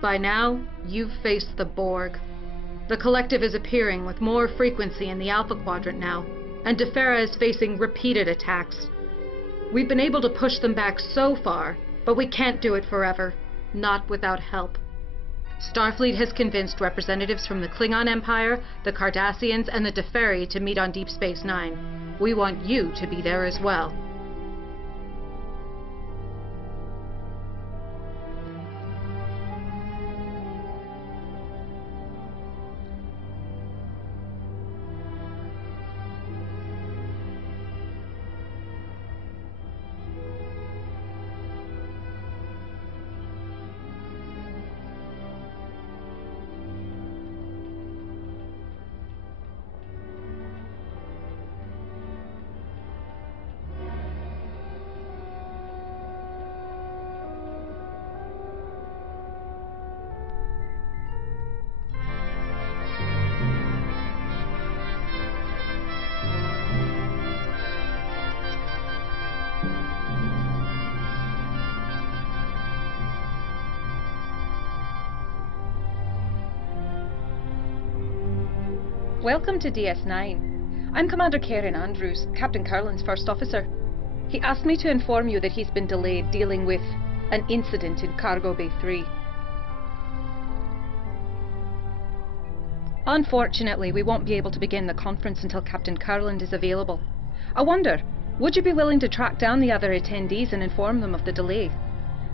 By now, you've faced the Borg. The Collective is appearing with more frequency in the Alpha Quadrant now, and Defera is facing repeated attacks. We've been able to push them back so far, but we can't do it forever. Not without help. Starfleet has convinced representatives from the Klingon Empire, the Cardassians, and the Deferi to meet on Deep Space Nine. We want you to be there as well. Welcome to DS9. I'm Commander Karen Andrews, Captain Kurland's first officer. He asked me to inform you that he's been delayed dealing with an incident in Cargo Bay 3. Unfortunately, we won't be able to begin the conference until Captain Kurland is available. I wonder, would you be willing to track down the other attendees and inform them of the delay?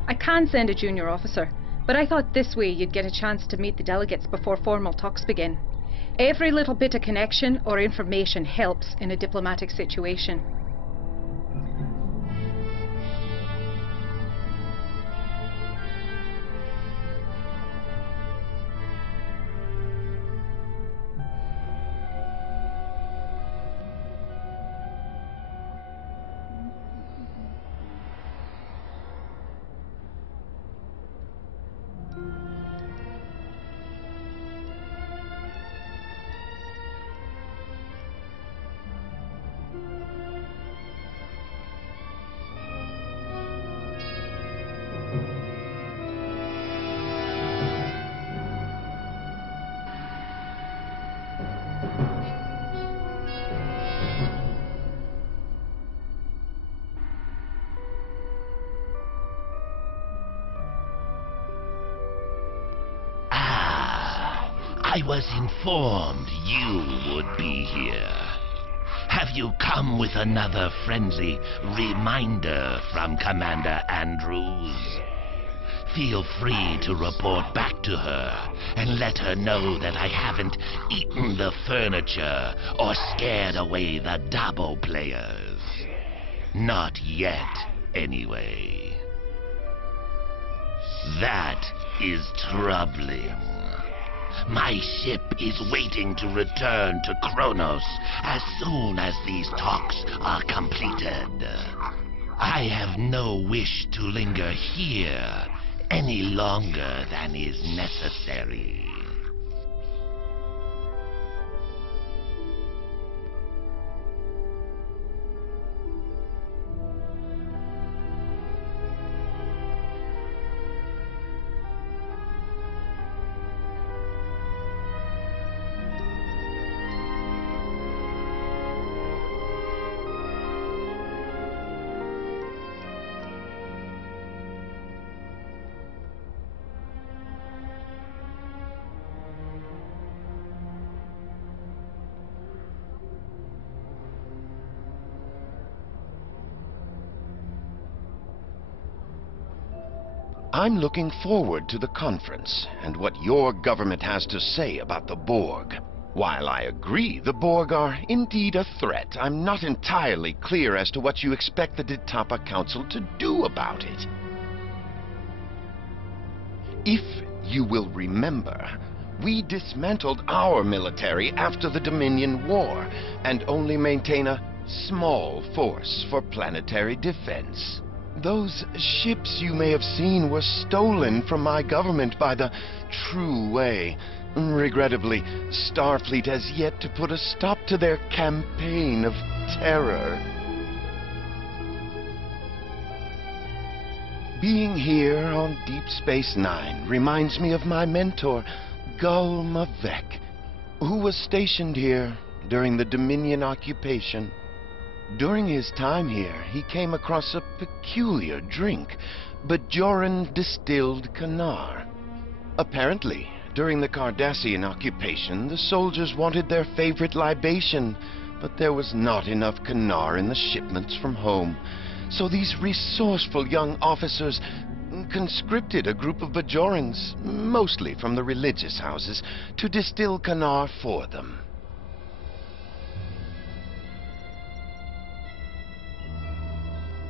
I can send a junior officer, but I thought this way you'd get a chance to meet the delegates before formal talks begin. Every little bit of connection or information helps in a diplomatic situation. I was informed you would be here. Have you come with another friendly reminder from Commander Andrews? Feel free to report back to her and let her know that I haven't eaten the furniture or scared away the Dabo players. Not yet, anyway. That is troubling. My ship is waiting to return to Kronos as soon as these talks are completed. I have no wish to linger here any longer than is necessary. I'm looking forward to the conference and what your government has to say about the Borg. While I agree the Borg are indeed a threat, I'm not entirely clear as to what you expect the Ditapa Council to do about it. If you will remember, we dismantled our military after the Dominion War and only maintain a small force for planetary defense. Those ships you may have seen were stolen from my government by the True Way. Regrettably, Starfleet has yet to put a stop to their campaign of terror. Being here on Deep Space Nine reminds me of my mentor, Gul Mavek, who was stationed here during the Dominion occupation. During his time here, he came across a peculiar drink, Bajoran distilled Kanar. Apparently, during the Cardassian occupation, the soldiers wanted their favorite libation, but there was not enough Kanar in the shipments from home. So these resourceful young officers conscripted a group of Bajorans, mostly from the religious houses, to distill Kanar for them.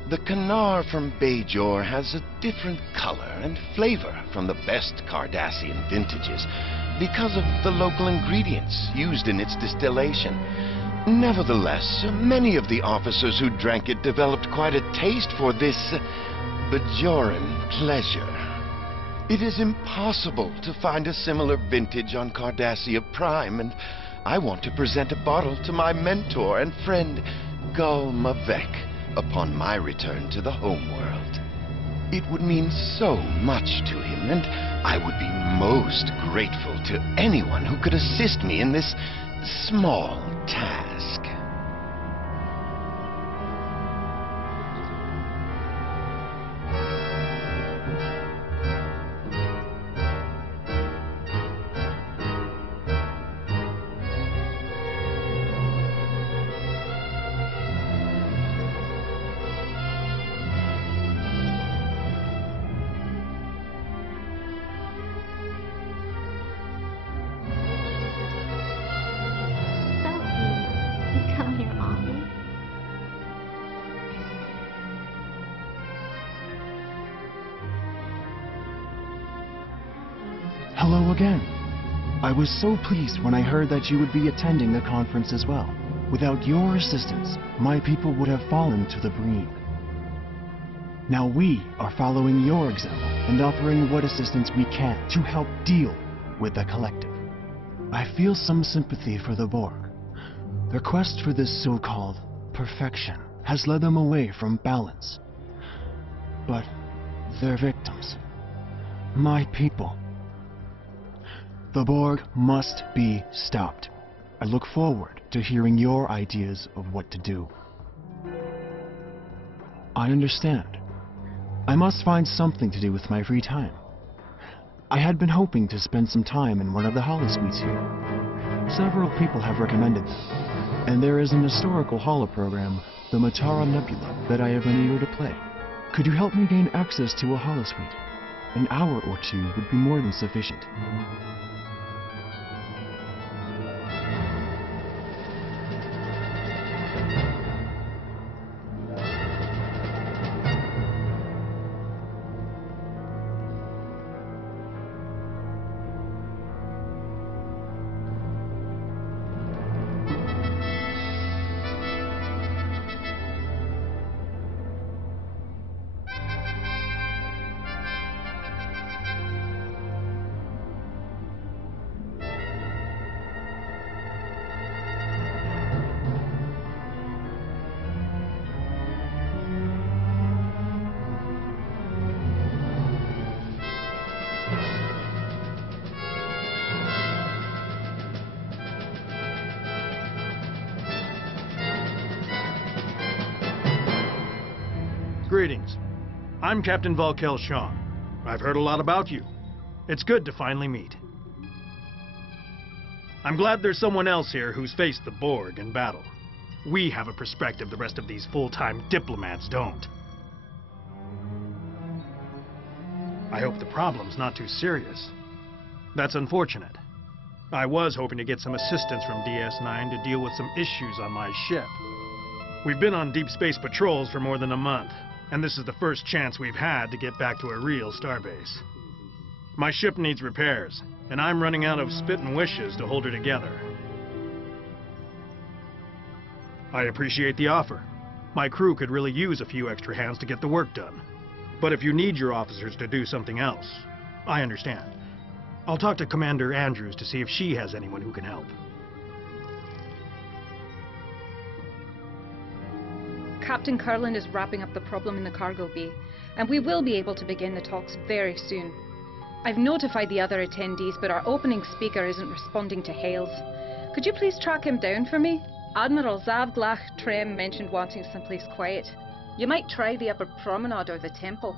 The Kanar from Bajor has a different color and flavor from the best Cardassian vintages because of the local ingredients used in its distillation. Nevertheless, many of the officers who drank it developed quite a taste for this Bajoran pleasure. It is impossible to find a similar vintage on Cardassia Prime, and I want to present a bottle to my mentor and friend, Gul Mavek, upon my return to the homeworld. It would mean so much to him, and I would be most grateful to anyone who could assist me in this small task. Hello again. I was so pleased when I heard that you would be attending the conference as well. Without your assistance, my people would have fallen to the brink. Now we are following your example and offering what assistance we can to help deal with the collective. I feel some sympathy for the Borg. Their quest for this so-called perfection has led them away from balance. But their victims, my people, the Borg must be stopped. I look forward to hearing your ideas of what to do. I understand. I must find something to do with my free time. I had been hoping to spend some time in one of the holosuites here. Several people have recommended them, and there is an historical holoprogram, the Matara Nebula, that I have been eager to play. Could you help me gain access to a holosuite? An hour or two would be more than sufficient. Greetings. I'm Captain Valkel Shawn. I've heard a lot about you. It's good to finally meet. I'm glad there's someone else here who's faced the Borg in battle. We have a perspective the rest of these full-time diplomats don't. I hope the problem's not too serious. That's unfortunate. I was hoping to get some assistance from DS9 to deal with some issues on my ship. We've been on deep space patrols for more than a month, and this is the first chance we've had to get back to a real starbase. My ship needs repairs, and I'm running out of spit and wishes to hold her together. I appreciate the offer. My crew could really use a few extra hands to get the work done. But if you need your officers to do something else, I understand. I'll talk to Commander Andrews to see if she has anyone who can help. Captain Kurland is wrapping up the problem in the cargo bay, and we will be able to begin the talks very soon. I've notified the other attendees, but our opening speaker isn't responding to hails. Could you please track him down for me? Admiral Zavglach Trem mentioned wanting someplace quiet. You might try the upper promenade or the temple.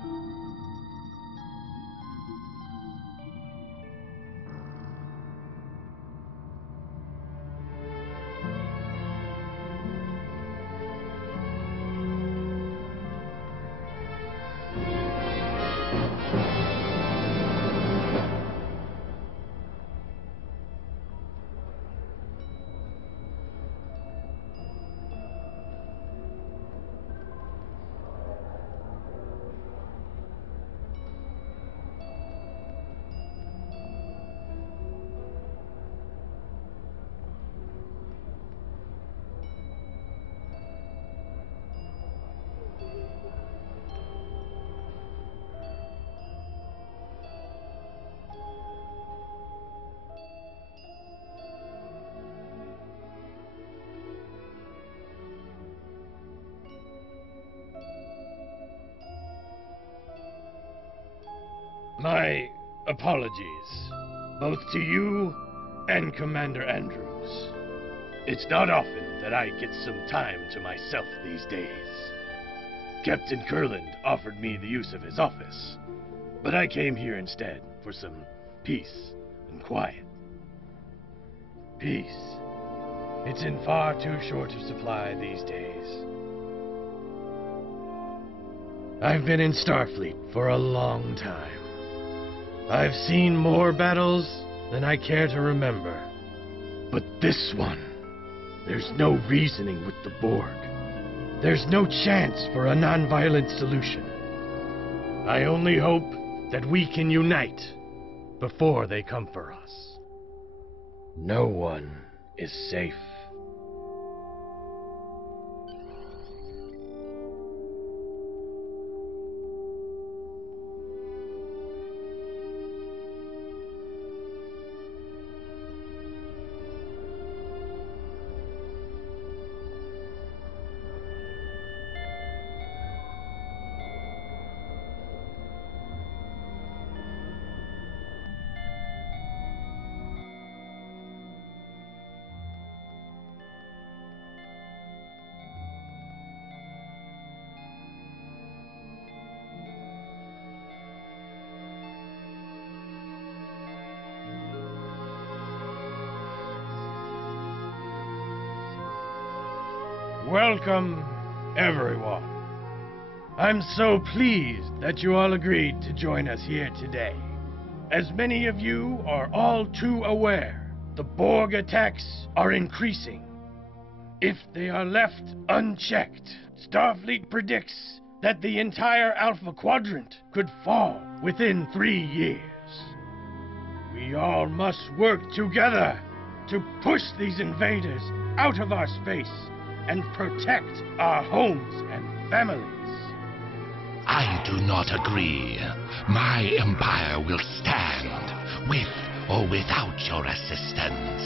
My apologies, both to you and Commander Andrews. It's not often that I get some time to myself these days. Captain Kurland offered me the use of his office, but I came here instead for some peace and quiet. Peace. It's in far too short a supply these days. I've been in Starfleet for a long time. I've seen more battles than I care to remember. But this one, there's no reasoning with the Borg. There's no chance for a non-violent solution. I only hope that we can unite before they come for us. No one is safe. Welcome, everyone. I'm so pleased that you all agreed to join us here today. As many of you are all too aware, the Borg attacks are increasing. If they are left unchecked, Starfleet predicts that the entire Alpha Quadrant could fall within 3 years. We all must work together to push these invaders out of our space and protect our homes and families. I do not agree. My empire will stand, with or without your assistance.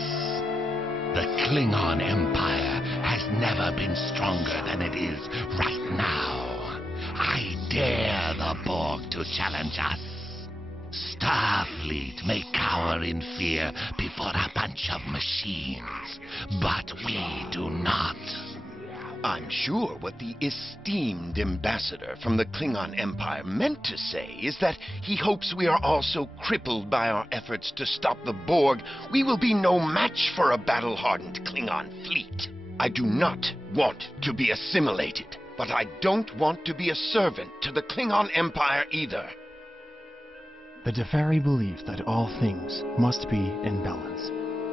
The Klingon Empire has never been stronger than it is right now. I dare the Borg to challenge us. Starfleet may cower in fear before a bunch of machines, but we do not. I'm sure what the esteemed ambassador from the Klingon Empire meant to say is that he hopes we are all so crippled by our efforts to stop the Borg, we will be no match for a battle-hardened Klingon fleet. I do not want to be assimilated, but I don't want to be a servant to the Klingon Empire either. The Deferi believe that all things must be in balance.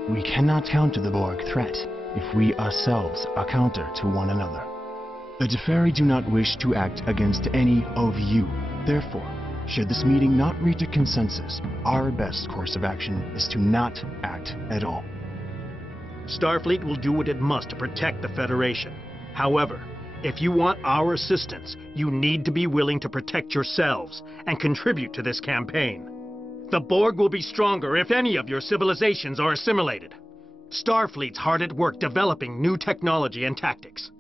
We cannot counter the Borg threat if we ourselves are counter to one another. The Deferi do not wish to act against any of you. Therefore, should this meeting not reach a consensus, our best course of action is to not act at all. Starfleet will do what it must to protect the Federation. However, if you want our assistance, you need to be willing to protect yourselves and contribute to this campaign. The Borg will be stronger if any of your civilizations are assimilated. Starfleet's hard at work developing new technology and tactics.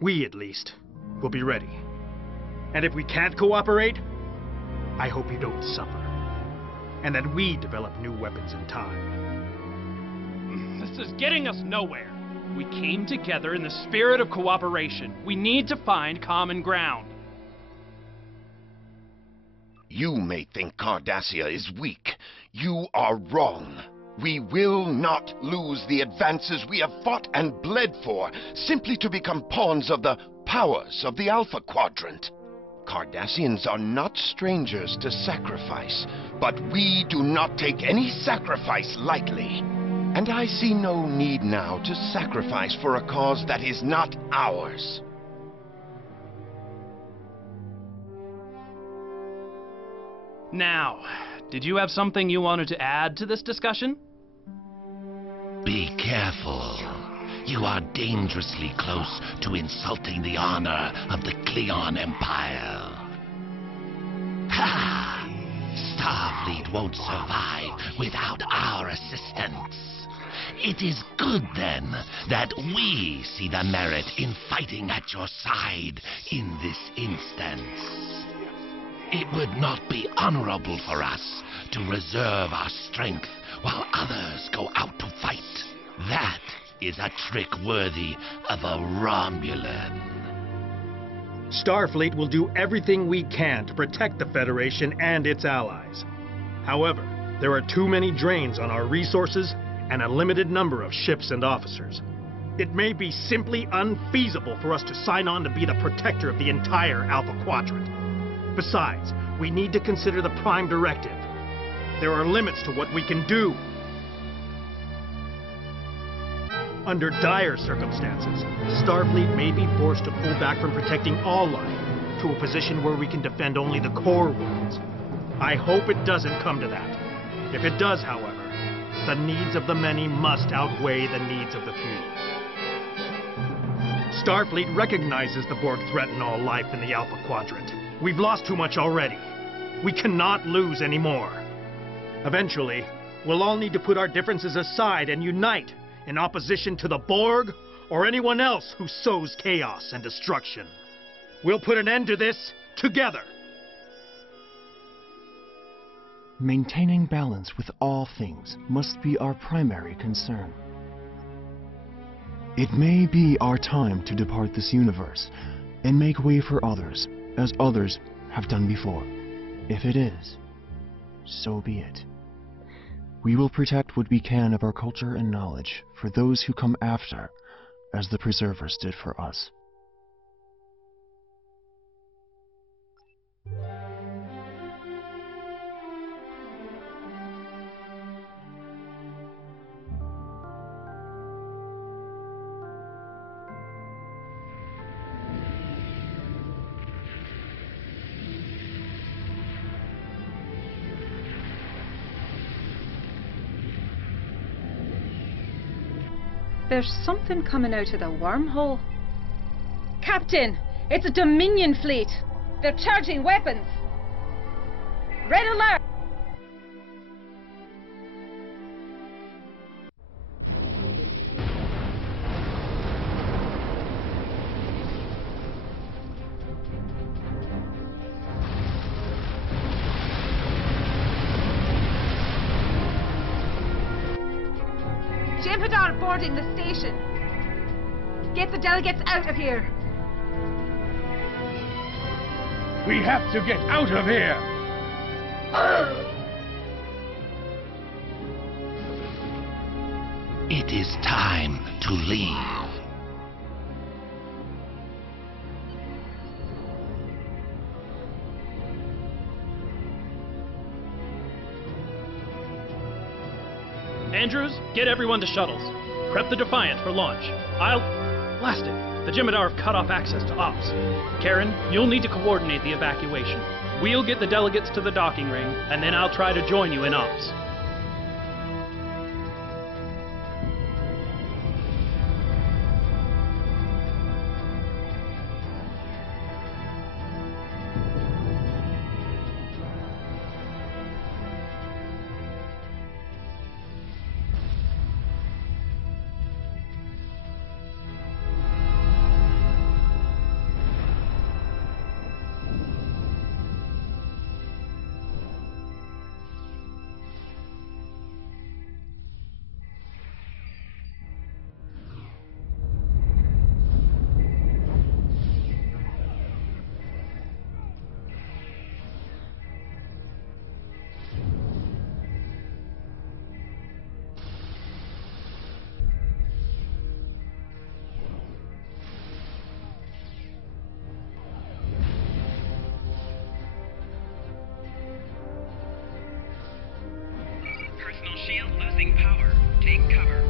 We, at least, we'll be ready. And if we can't cooperate, I hope you don't suffer. And that we develop new weapons in time. This is getting us nowhere. We came together in the spirit of cooperation. We need to find common ground. You may think Cardassia is weak. You are wrong. We will not lose the advances we have fought and bled for, simply to become pawns of the powers of the Alpha Quadrant. Cardassians are not strangers to sacrifice, but we do not take any sacrifice lightly. And I see no need now to sacrifice for a cause that is not ours. Now, did you have something you wanted to add to this discussion? Be careful. You are dangerously close to insulting the honor of the Cleon Empire. Ha! Starfleet won't survive without our assistance. It is good, then, that we see the merit in fighting at your side in this instance. It would not be honorable for us to reserve our strength while others go out to fight. That is a trick worthy of a Romulan. Starfleet will do everything we can to protect the Federation and its allies. However, there are too many drains on our resources and a limited number of ships and officers. It may be simply unfeasible for us to sign on to be the protector of the entire Alpha Quadrant. Besides, we need to consider the Prime Directive. There are limits to what we can do. Under dire circumstances, Starfleet may be forced to pull back from protecting all life to a position where we can defend only the core worlds. I hope it doesn't come to that. If it does, however, the needs of the many must outweigh the needs of the few. Starfleet recognizes the Borg threaten all life in the Alpha Quadrant. We've lost too much already. We cannot lose anymore. Eventually, we'll all need to put our differences aside and unite in opposition to the Borg or anyone else who sows chaos and destruction. We'll put an end to this together. Maintaining balance with all things must be our primary concern. It may be our time to depart this universe and make way for others, as others have done before. If it is, so be it. We will protect what we can of our culture and knowledge for those who come after, as the Preservers did for us. There's something coming out of the wormhole. Captain! It's a Dominion fleet! They're charging weapons! Red alert! Jem'Hadar boarding the station. Get the delegates out of here. We have to get out of here! It is time to leave. Andrews, get everyone to shuttles. Prep the Defiant for launch. Blast it! The Jem'Hadar have cut off access to ops. Karen, you'll need to coordinate the evacuation. We'll get the delegates to the docking ring, and then I'll try to join you in ops. losing power. Take cover.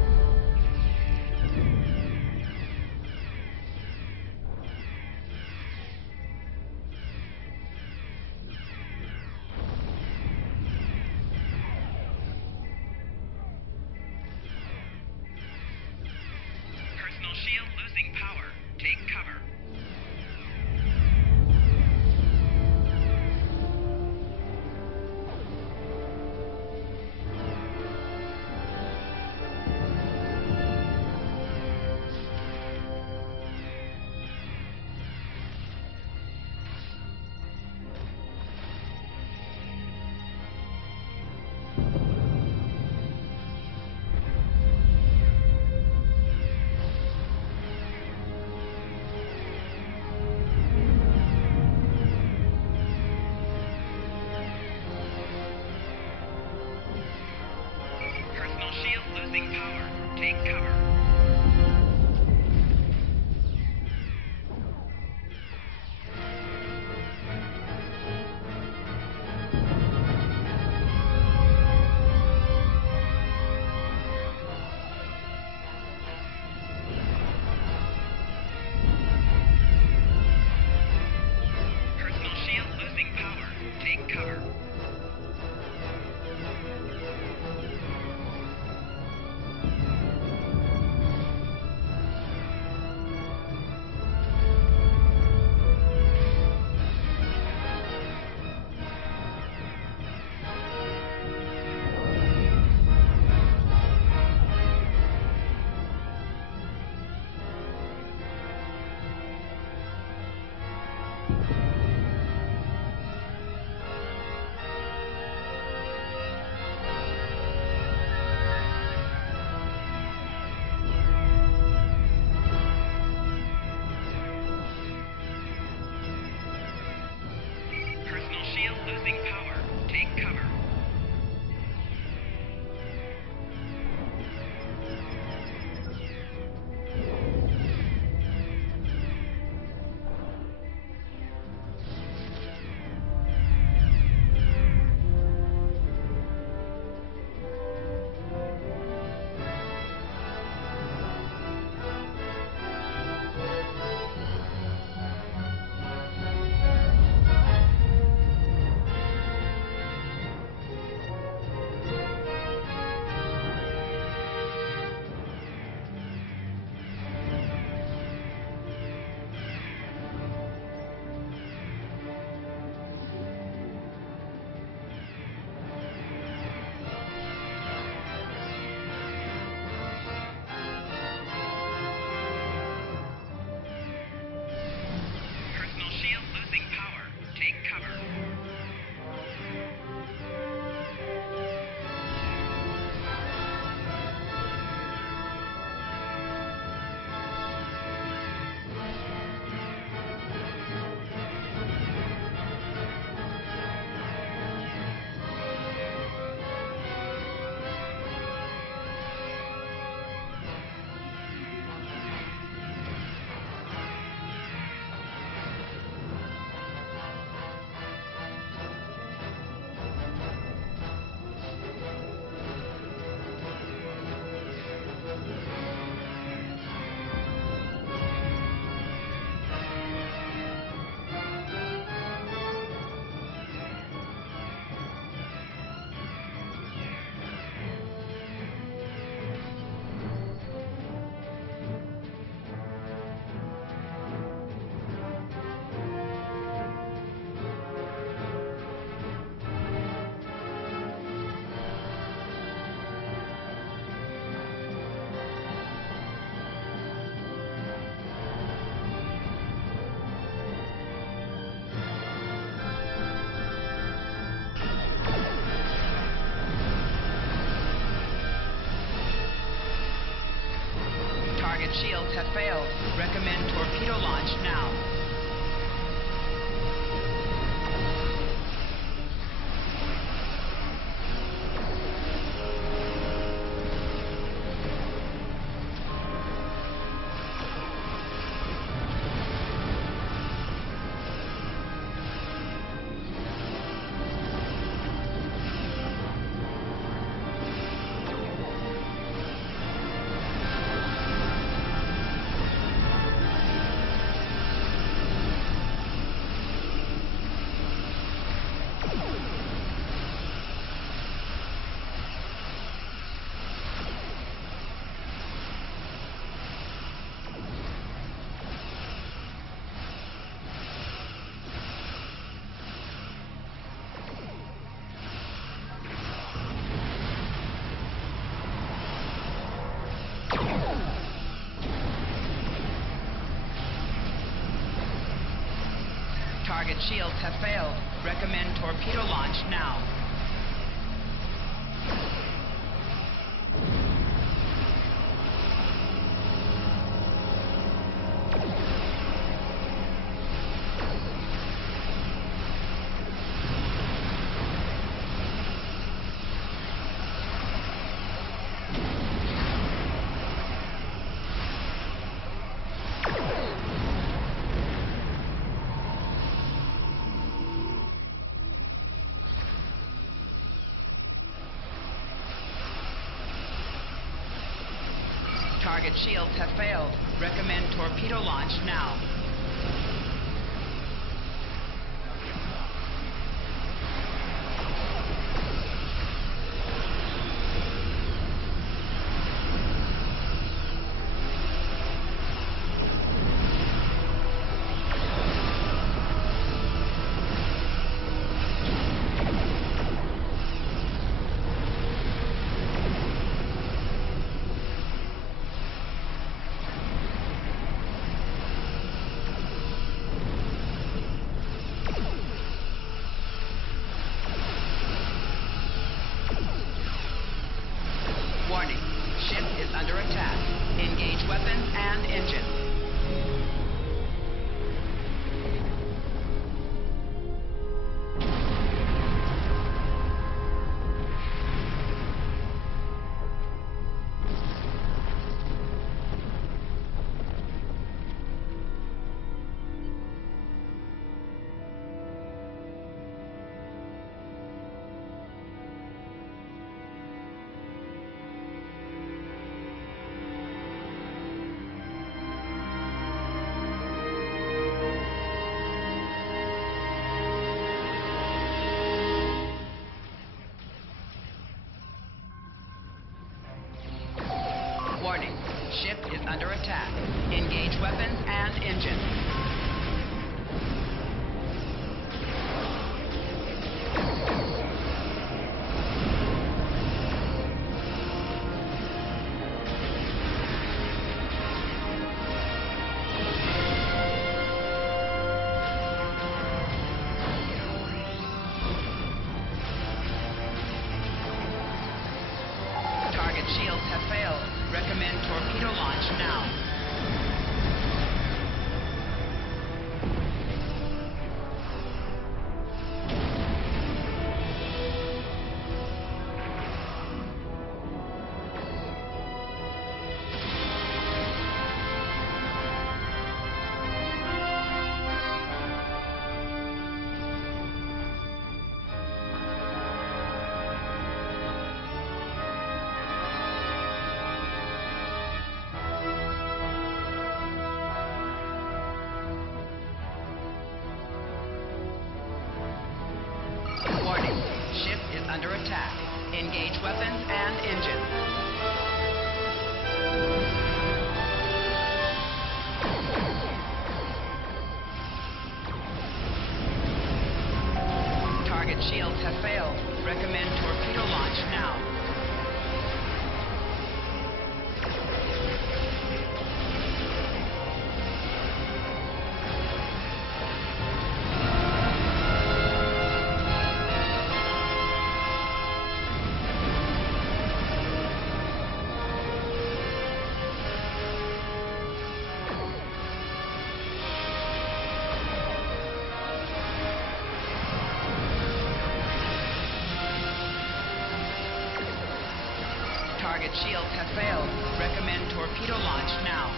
Personal shield losing power. Take cover. Personal shield losing power. Take cover. Personal shield losing power. Take cover. Personal shield losing power. Take cover. Personal shield losing power. Take cover. Target shields have failed. Recommend torpedo launch now. Target shields have failed. Recommend torpedo launch now. Target shields have failed. Recommend torpedo launch now. Warning, ship is under attack. Engage weapons and engines. Warning, ship is under attack. Engage weapons and engines. Target shields have failed. Recommend torpedo launch now. Warning, ship is under attack. Engage weapons and engines. Target shields have failed. Recommend torpedo launch now. Target shields have failed. Recommend torpedo launch now.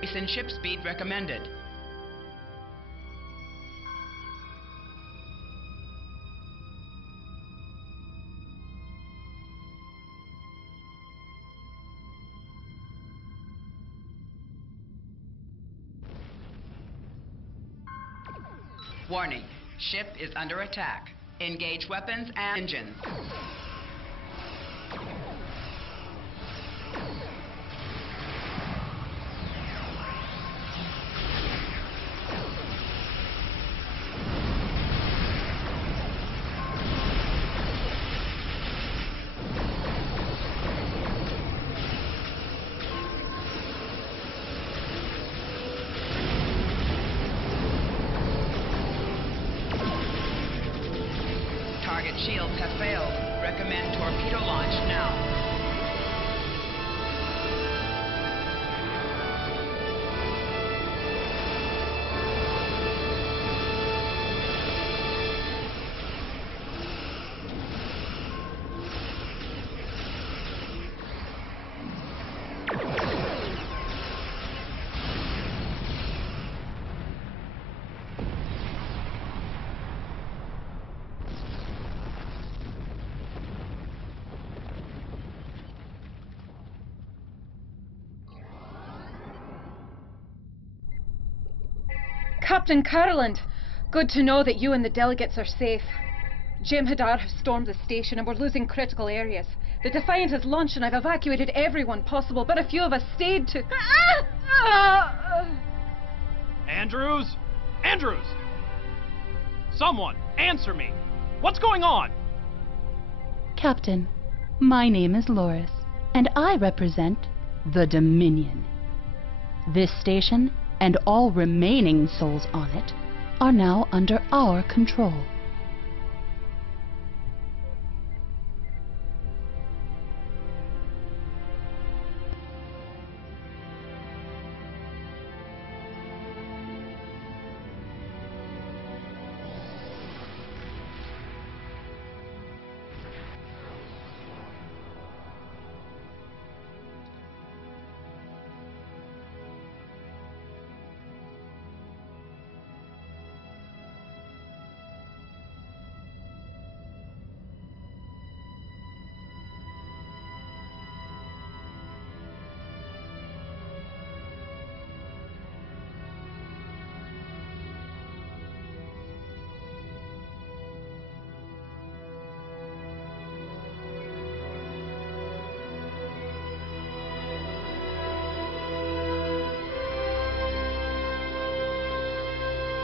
Increase in ship speed recommended. Warning, ship is under attack. Engage weapons and engines. Target shields have failed. Recommend torpedo launch now. Captain Kurland! Good to know that you and the delegates are safe. Jem'Hadar has stormed the station and we're losing critical areas. The Defiant has launched and I've evacuated everyone possible, but a few of us stayed to... Andrews? Andrews! Someone, answer me! What's going on? Captain, my name is Loris, and I represent the Dominion. This station, and all remaining souls on it, are now under our control.